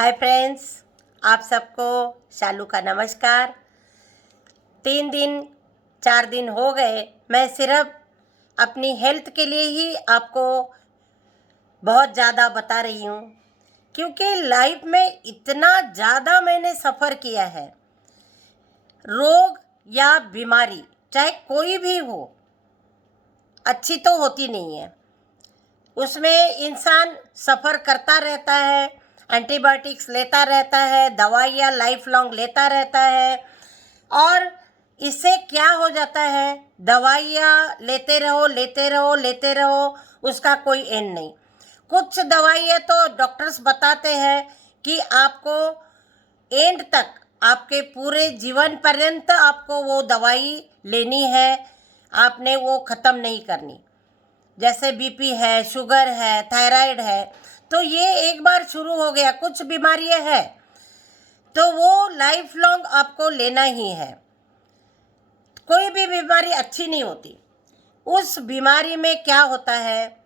Hi friends, आप सबको शालू का नमस्कार। 3 दिन 4 दिन हो गए मैं सिर्फ अपनी हेल्थ के लिए ही आपको बहुत ज़्यादा बता रही हूँ, क्योंकि लाइफ में इतना ज़्यादा मैंने सफ़र किया है। रोग या बीमारी चाहे कोई भी हो, अच्छी तो होती नहीं है। उसमें इंसान सफ़र करता रहता है, एंटीबायोटिक्स लेता रहता है, दवाइयाँ लाइफ लॉन्ग लेता रहता है। और इससे क्या हो जाता है, दवाइयाँ लेते रहो लेते रहो लेते रहो, उसका कोई एंड नहीं। कुछ दवाइयाँ तो डॉक्टर्स बताते हैं कि आपको एंड तक, आपके पूरे जीवन पर्यंत आपको वो दवाई लेनी है, आपने वो ख़त्म नहीं करनी। जैसे बीपी है, शुगर है, थायराइड है, तो ये एक बार शुरू हो गया, कुछ बीमारियां हैं तो वो लाइफ लॉन्ग आपको लेना ही है। कोई भी बीमारी अच्छी नहीं होती। उस बीमारी में क्या होता है,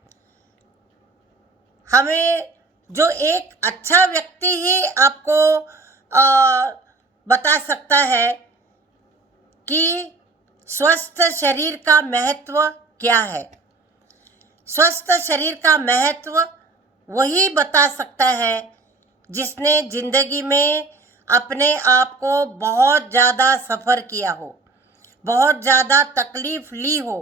हमें जो एक अच्छा व्यक्ति ही आपको बता सकता है कि स्वस्थ शरीर का महत्व क्या है। स्वस्थ शरीर का महत्व वही बता सकता है जिसने ज़िंदगी में अपने आप को बहुत ज़्यादा सफ़र किया हो, बहुत ज़्यादा तकलीफ़ ली हो।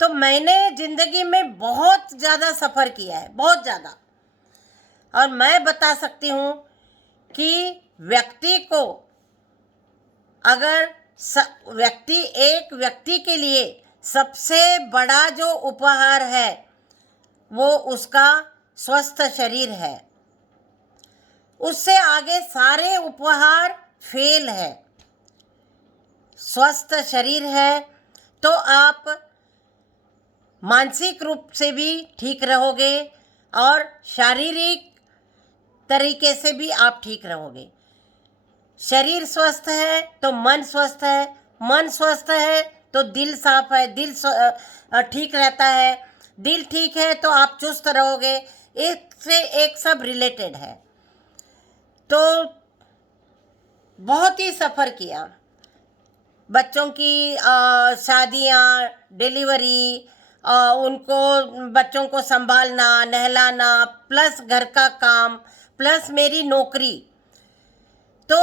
तो मैंने ज़िंदगी में बहुत ज़्यादा सफ़र किया है, बहुत ज़्यादा। और मैं बता सकती हूँ कि व्यक्ति को अगर एक व्यक्ति के लिए सबसे बड़ा जो उपहार है वो उसका स्वस्थ शरीर है। उससे आगे सारे उपहार फेल है। स्वस्थ शरीर है तो आप मानसिक रूप से भी ठीक रहोगे और शारीरिक तरीके से भी आप ठीक रहोगे। शरीर स्वस्थ है तो मन स्वस्थ है, मन स्वस्थ है तो दिल साफ है, दिल ठीक रहता है, दिल ठीक है तो आप चुस्त रहोगे। एक से एक सब रिलेटेड है। तो बहुत ही सफ़र किया, बच्चों की शादियाँ, डिलीवरी, उनको बच्चों को संभालना, नहलाना, प्लस घर का काम, प्लस मेरी नौकरी। तो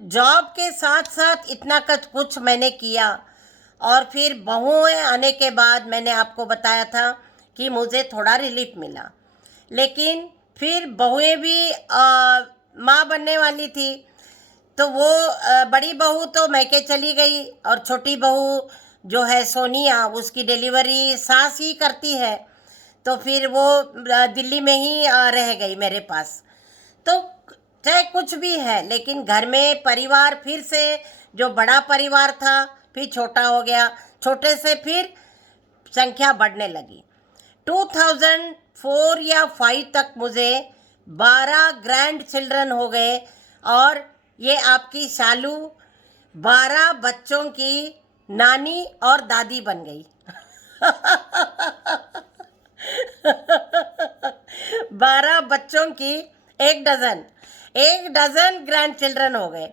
जॉब के साथ साथ इतना कुछ मैंने किया। और फिर बहुएं आने के बाद मैंने आपको बताया था कि मुझे थोड़ा रिलीफ मिला। लेकिन फिर बहुएं भी माँ बनने वाली थी, तो वो बड़ी बहू तो मैके चली गई और छोटी बहू जो है सोनिया, उसकी डिलीवरी सास ही करती है। तो फिर वो दिल्ली में ही रह गई मेरे पास। तो चाहे कुछ भी है, लेकिन घर में परिवार फिर से, जो बड़ा परिवार था फिर छोटा हो गया, छोटे से फिर संख्या बढ़ने लगी। 2004 या 5 तक मुझे 12 ग्रैंड चिल्ड्रन हो गए और ये आपकी शालू 12 बच्चों की नानी और दादी बन गई। 12 बच्चों की एक डजन ग्रैंड चिल्ड्रन हो गए।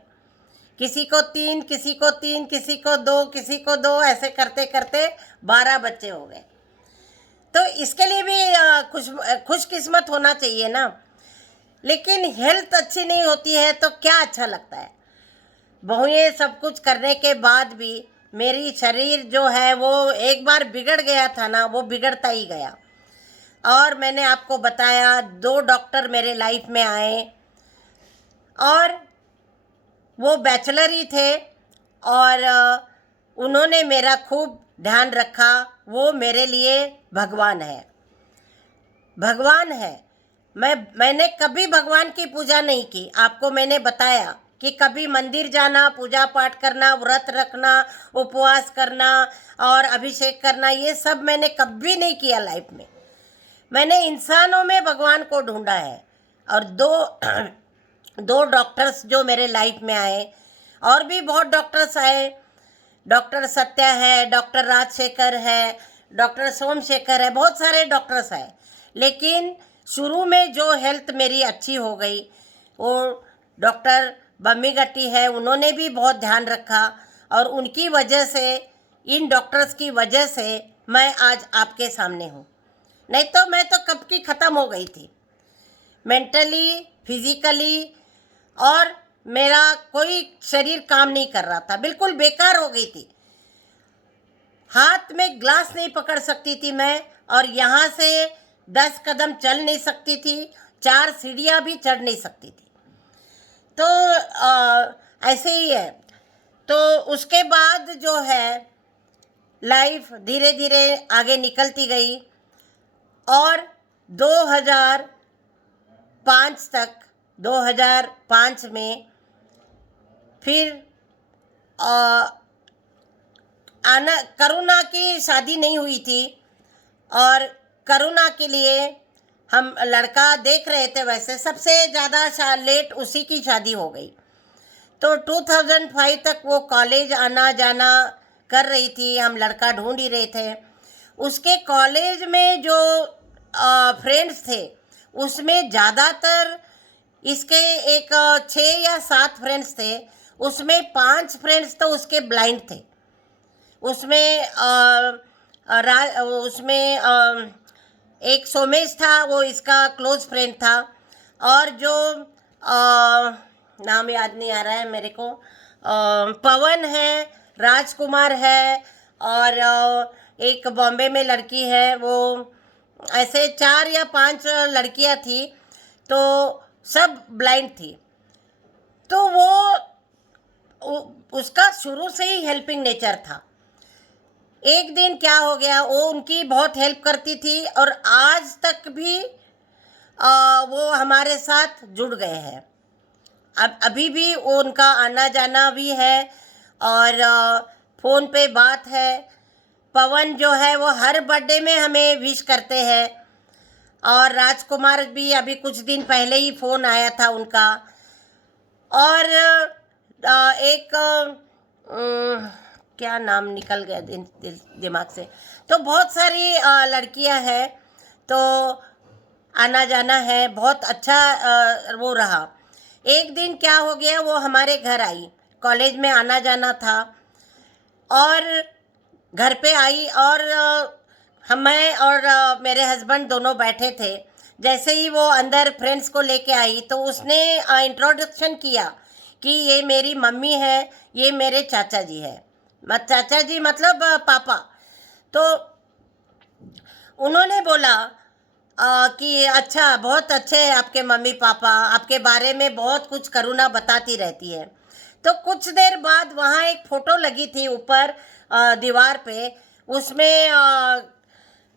किसी को 3, किसी को 3, किसी को 2, किसी को 2, ऐसे करते करते 12 बच्चे हो गए। तो इसके लिए भी खुशकिस्मत होना चाहिए ना। लेकिन हेल्थ अच्छी नहीं होती है तो क्या अच्छा लगता है। बहुएं सब कुछ करने के बाद भी मेरी शरीर जो है वो एक बार बिगड़ गया था ना, वो बिगड़ता ही गया। और मैंने आपको बताया 2 डॉक्टर मेरे लाइफ में आए और वो बैचलर ही थे और उन्होंने मेरा खूब ध्यान रखा। वो मेरे लिए भगवान है, भगवान है। मैंने कभी भगवान की पूजा नहीं की। आपको मैंने बताया कि कभी मंदिर जाना, पूजा पाठ करना, व्रत रखना, उपवास करना और अभिषेक करना, ये सब मैंने कभी नहीं किया लाइफ में। मैंने इंसानों में भगवान को ढूंढा है। और दो डॉक्टर्स जो मेरे लाइफ में आए, और भी बहुत डॉक्टर्स आए। डॉक्टर सत्या है, डॉक्टर राजशेखर है, डॉक्टर सोमशेखर है, बहुत सारे डॉक्टर्स आए। लेकिन शुरू में जो हेल्थ मेरी अच्छी हो गई, वो डॉक्टर बम्मी गट्टी है, उन्होंने भी बहुत ध्यान रखा, और उनकी वजह से, इन डॉक्टर्स की वजह से मैं आज आपके सामने हूँ। नहीं तो मैं तो कब की ख़त्म हो गई थी, मेंटली, फिजिकली, और मेरा कोई शरीर काम नहीं कर रहा था, बिल्कुल बेकार हो गई थी। हाथ में ग्लास नहीं पकड़ सकती थी मैं, और यहाँ से 10 कदम चल नहीं सकती थी, 4 सीढ़ियाँ भी चढ़ नहीं सकती थी। तो ऐसे ही है। तो उसके बाद जो है लाइफ धीरे धीरे आगे निकलती गई, और 2005 तक, 2005 में फिर करुणा की शादी नहीं हुई थी, और करुणा के लिए हम लड़का देख रहे थे। वैसे सबसे ज़्यादा लेट उसी की शादी हो गई। तो 2005 तक वो कॉलेज आना जाना कर रही थी, हम लड़का ढूंढ ही रहे थे। उसके कॉलेज में जो फ्रेंड्स थे, उसमें ज़्यादातर इसके एक 6 या 7 फ्रेंड्स थे, उसमें 5 फ्रेंड्स तो उसके ब्लाइंड थे। उसमें एक सोमेश था, वो इसका क्लोज फ्रेंड था, और जो नाम याद नहीं आ रहा है मेरे को, पवन है, राजकुमार है, और एक बॉम्बे में लड़की है, वो ऐसे 4 या 5 लड़कियां थी, तो सब ब्लाइंड थी। तो वो उसका शुरू से ही हेल्पिंग नेचर था। एक दिन क्या हो गया, वो उनकी बहुत हेल्प करती थी, और आज तक भी वो हमारे साथ जुड़ गए हैं। अब अभी भी वो उनका आना जाना भी है, और फ़ोन पे बात है। पवन जो है वो हर बर्थडे में हमें विश करते हैं, और राजकुमार भी अभी कुछ दिन पहले ही फ़ोन आया था उनका। और एक क्या नाम निकल गया दिमाग से। तो बहुत सारी लड़कियां हैं, तो आना जाना है, बहुत अच्छा वो रहा। एक दिन क्या हो गया, वो हमारे घर आई, कॉलेज में आना जाना था, और घर पे आई, और मैं और मेरे हस्बैंड दोनों बैठे थे। जैसे ही वो अंदर फ्रेंड्स को लेके आई, तो उसने इंट्रोडक्शन किया कि ये मेरी मम्मी है, ये मेरे चाचा जी है। चाचा जी मतलब पापा। तो उन्होंने बोला कि अच्छा, बहुत अच्छे हैं आपके मम्मी पापा, आपके बारे में बहुत कुछ करुणा बताती रहती है। तो कुछ देर बाद वहाँ एक फ़ोटो लगी थी ऊपर दीवार पे, उसमें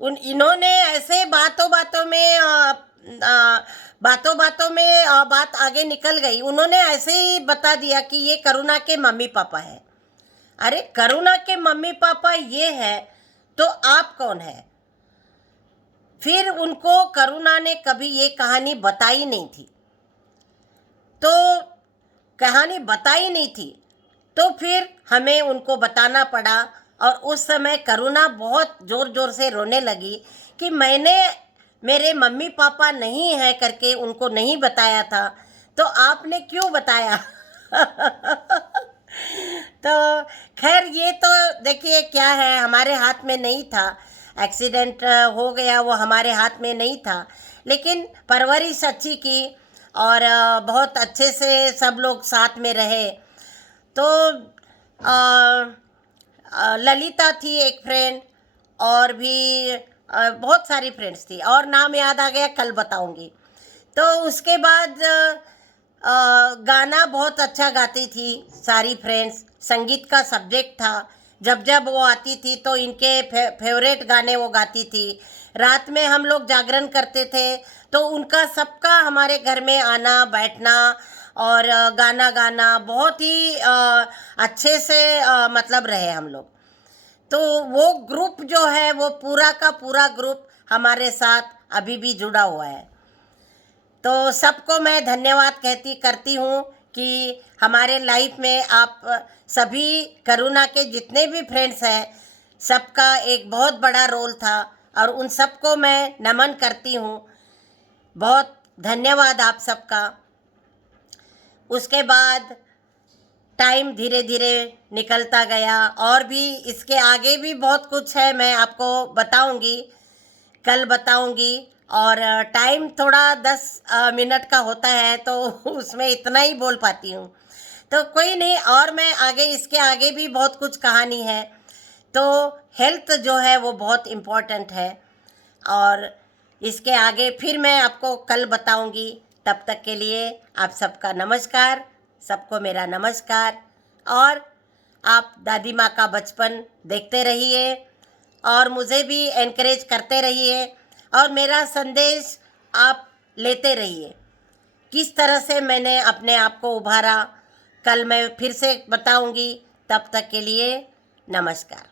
इन्होंने ऐसे बातों बातों में बात आगे निकल गई। उन्होंने ऐसे ही बता दिया कि ये करुणा के मम्मी पापा है। अरे, करुणा के मम्मी पापा ये है, तो आप कौन है? फिर उनको करुणा ने कभी ये कहानी बताई नहीं थी, तो फिर हमें उनको बताना पड़ा। और उस समय करुणा बहुत ज़ोर ज़ोर से रोने लगी कि मैंने मेरे मम्मी पापा नहीं है करके उनको नहीं बताया था, तो आपने क्यों बताया? तो खैर, ये तो देखिए क्या है, हमारे हाथ में नहीं था। एक्सीडेंट हो गया, वो हमारे हाथ में नहीं था, लेकिन परवरिश अच्छी की, और बहुत अच्छे से सब लोग साथ में रहे। तो ललिता थी एक फ्रेंड, और भी बहुत सारी फ्रेंड्स थी, और नाम याद आ गया, कल बताऊंगी। तो उसके बाद गाना बहुत अच्छा गाती थी सारी फ्रेंड्स, संगीत का सब्जेक्ट था। जब जब वो आती थी तो इनके फेवरेट गाने वो गाती थी। रात में हम लोग जागरण करते थे, तो उनका सबका हमारे घर में आना बैठना और गाना गाना बहुत ही अच्छे से मतलब रहे हम लोग। तो वो ग्रुप जो है, वो पूरा का पूरा ग्रुप हमारे साथ अभी भी जुड़ा हुआ है। तो सबको मैं धन्यवाद करती हूँ कि हमारे लाइफ में आप सभी, करुणा के जितने भी फ्रेंड्स हैं, सबका एक बहुत बड़ा रोल था, और उन सबको मैं नमन करती हूँ। बहुत धन्यवाद आप सबका। उसके बाद टाइम धीरे धीरे निकलता गया, और भी इसके आगे भी बहुत कुछ है, मैं आपको बताऊंगी, कल बताऊंगी। और टाइम थोड़ा 10 मिनट का होता है, तो उसमें इतना ही बोल पाती हूँ। तो कोई नहीं, और मैं आगे, इसके आगे भी बहुत कुछ कहानी है। तो हेल्थ जो है वो बहुत इम्पोर्टेंट है, और इसके आगे फिर मैं आपको कल बताऊंगी। तब तक के लिए आप सबका नमस्कार, सबको मेरा नमस्कार। और आप दादी माँ का बचपन देखते रहिए, और मुझे भी एनकरेज करते रहिए, और मेरा संदेश आप लेते रहिए, किस तरह से मैंने अपने आप को उभारा। कल मैं फिर से बताऊंगी। तब तक के लिए नमस्कार।